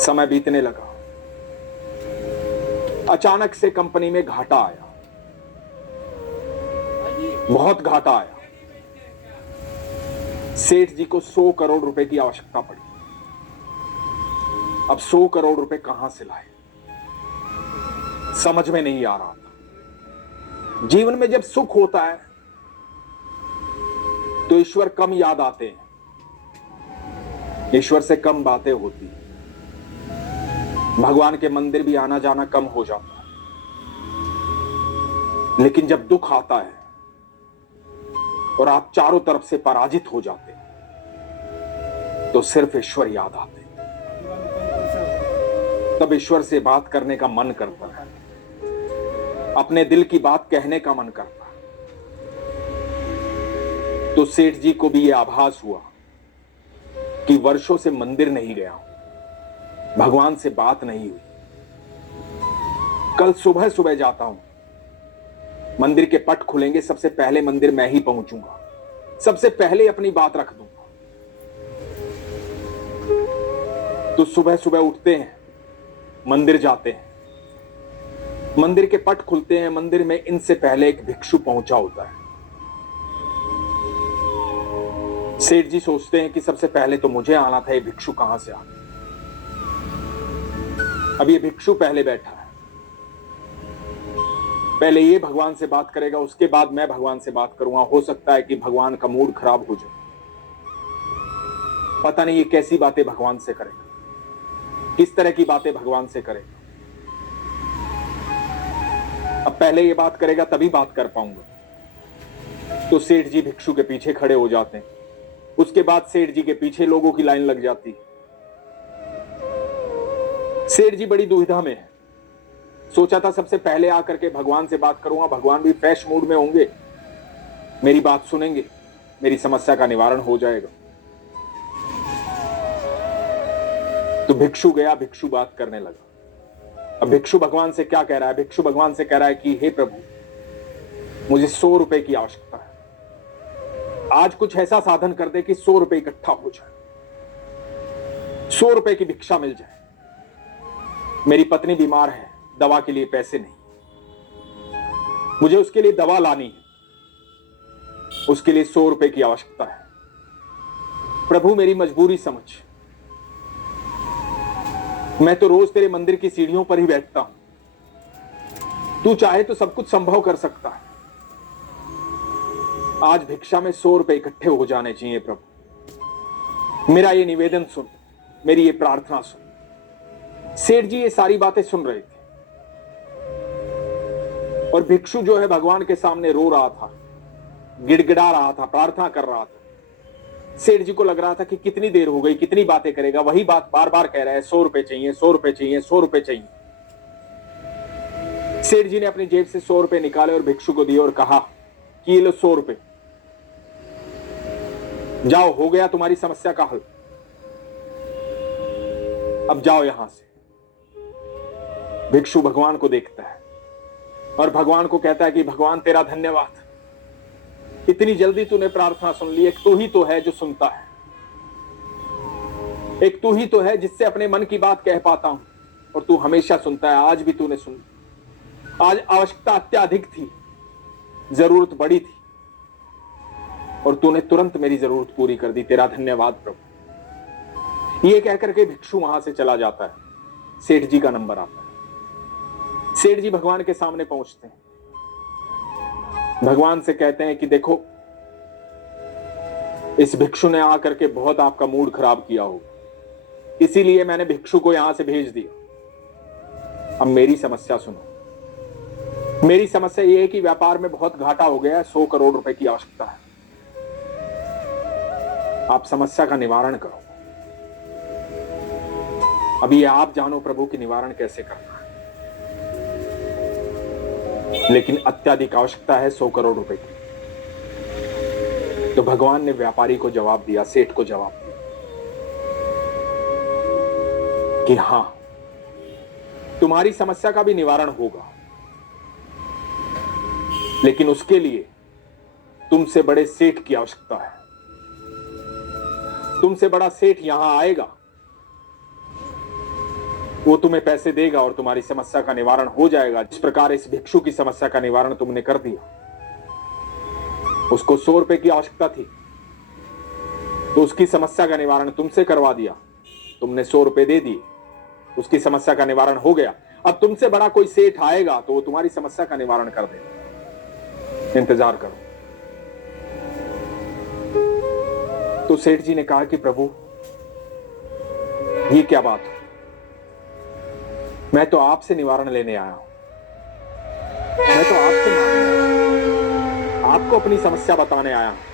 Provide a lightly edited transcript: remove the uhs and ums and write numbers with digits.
समय बीतने लगा। अचानक से कंपनी में घाटा आया, बहुत घाटा आया। सेठ जी को 100 करोड़ रुपए की आवश्यकता पड़ी। अब 100 करोड़ रुपए कहां से लाए, समझ में नहीं आ रहा था। जीवन में जब सुख होता है तो ईश्वर कम याद आते हैं, ईश्वर से कम बातें होती हैं, भगवान के मंदिर भी आना जाना कम हो जाता है। लेकिन जब दुख आता है और आप चारों तरफ से पराजित हो जाते हैं तो सिर्फ ईश्वर याद आते हैं। तब ईश्वर से बात करने का मन करता है, अपने दिल की बात कहने का मन करता है। तो सेठ जी को भी यह आभास हुआ कि वर्षों से मंदिर नहीं गया हूं, भगवान से बात नहीं हुई। कल सुबह सुबह जाता हूं, मंदिर के पट खुलेंगे, सबसे पहले मंदिर मैं ही पहुंचूंगा, सबसे पहले अपनी बात रख दूंगा। तो सुबह सुबह उठते हैं, मंदिर जाते हैं, मंदिर के पट खुलते हैं। मंदिर में इनसे पहले एक भिक्षु पहुंचा होता है। सेठ जी सोचते हैं कि सबसे पहले तो मुझे आना था, ये भिक्षु कहां से आ गया। अब ये भिक्षु पहले बैठा है, पहले ये भगवान से बात करेगा, उसके बाद मैं भगवान से बात करूंगा। हो सकता है कि भगवान का मूड खराब हो जाए, पता नहीं ये कैसी बातें भगवान से करेगा, किस तरह की बातें भगवान से करेगा। अब पहले ये बात करेगा तभी बात कर पाऊंगा। तो सेठ जी भिक्षु के पीछे खड़े हो जाते हैं। उसके बाद सेठ जी के पीछे लोगों की लाइन लग जाती है। सेठ जी बड़ी दुविधा में है। सोचा था सबसे पहले आकर के भगवान से बात करूंगा, भगवान भी फ्रेश मूड में होंगे, मेरी बात सुनेंगे, मेरी समस्या का निवारण हो जाएगा। तो भिक्षु गया, भिक्षु बात करने लगा। अब भिक्षु भगवान से क्या कह रहा है? भिक्षु भगवान से कह रहा है कि हे प्रभु, मुझे 100 रुपए की आवश्यकता है, आज कुछ ऐसा साधन कर दे कि 100 रुपए इकट्ठा हो जाए, 100 रुपए की भिक्षा मिल जाए। मेरी पत्नी बीमार है, दवा के लिए पैसे नहीं, मुझे उसके लिए दवा लानी है, उसके लिए 100 रुपए की आवश्यकता है। प्रभु मेरी मजबूरी समझ, मैं तो रोज तेरे मंदिर की सीढ़ियों पर ही बैठता हूं, तू चाहे तो सब कुछ संभव कर सकता है। आज भिक्षा में 100 रुपए इकट्ठे हो जाने चाहिए प्रभु, मेरा ये निवेदन सुन, मेरी ये प्रार्थना सुन। सेठ जी ये सारी बातें सुन रहे थे और भिक्षु जो है भगवान के सामने रो रहा था, गिड़गिड़ा रहा था, प्रार्थना कर रहा था। सेठ जी को लग रहा था कि कितनी देर हो गई, कितनी बातें करेगा, वही बात बार बार कह रहा है, 100 रुपए चाहिए, 100 रुपए चाहिए, 100 रुपए चाहिए। सेठ जी ने अपनी जेब से 100 रुपए निकाले और भिक्षु को दिए और कहा कि ये लो 100 रुपए, जाओ, हो गया तुम्हारी समस्या का हल, अब जाओ यहां से। भिक्षु भगवान को देखता है और भगवान को कहता है कि भगवान तेरा धन्यवाद, इतनी जल्दी तूने प्रार्थना सुन ली। एक तू ही तो है जो सुनता है, एक तू ही तो है जिससे अपने मन की बात कह पाता हूं और तू हमेशा सुनता है। आज भी तूने सुन, आज आवश्यकता अत्याधिक थी, जरूरत बड़ी थी और तूने तुरंत मेरी जरूरत पूरी कर दी, तेरा धन्यवाद प्रभु। ये कहकर के भिक्षु वहां से चला जाता है। सेठ जी का नंबर आता है। सेठ जी भगवान के सामने पहुंचते हैं, भगवान से कहते हैं कि देखो, इस भिक्षु ने आकर के बहुत आपका मूड खराब किया हो, इसीलिए मैंने भिक्षु को यहां से भेज दिया। अब मेरी समस्या सुनो। मेरी समस्या यह है कि व्यापार में बहुत घाटा हो गया है, 100 करोड़ रुपए की आवश्यकता है। आप समस्या का निवारण करो। अभी आप जानो प्रभु कि निवारण कैसे करना है, लेकिन अत्यधिक आवश्यकता है 100 करोड़ रुपए की। तो भगवान ने व्यापारी को जवाब दिया, सेठ को जवाब दिया कि हां, तुम्हारी समस्या का भी निवारण होगा, लेकिन उसके लिए तुमसे बड़े सेठ की आवश्यकता है। तुमसे बड़ा सेठ यहां आएगा वो तुम्हें पैसे देगा और तुम्हारी समस्या का निवारण हो जाएगा। जिस प्रकार इस भिक्षु की समस्या का निवारण तुमने कर दिया, उसको 100 रुपए की आवश्यकता थी तो उसकी समस्या का निवारण तुमसे करवा दिया, तुमने 100 रुपए दे दिए, उसकी समस्या का निवारण हो गया। अब तुमसे बड़ा कोई सेठ आएगा तो वो तुम्हारी समस्या का निवारण कर देगा, इंतजार करो। तो सेठ जी ने कहा कि प्रभु ये क्या बात है, मैं तो आपसे निवारण लेने आया हूं, मैं तो आपसे मांगने आया हूं, आपको अपनी समस्या बताने आया हूं।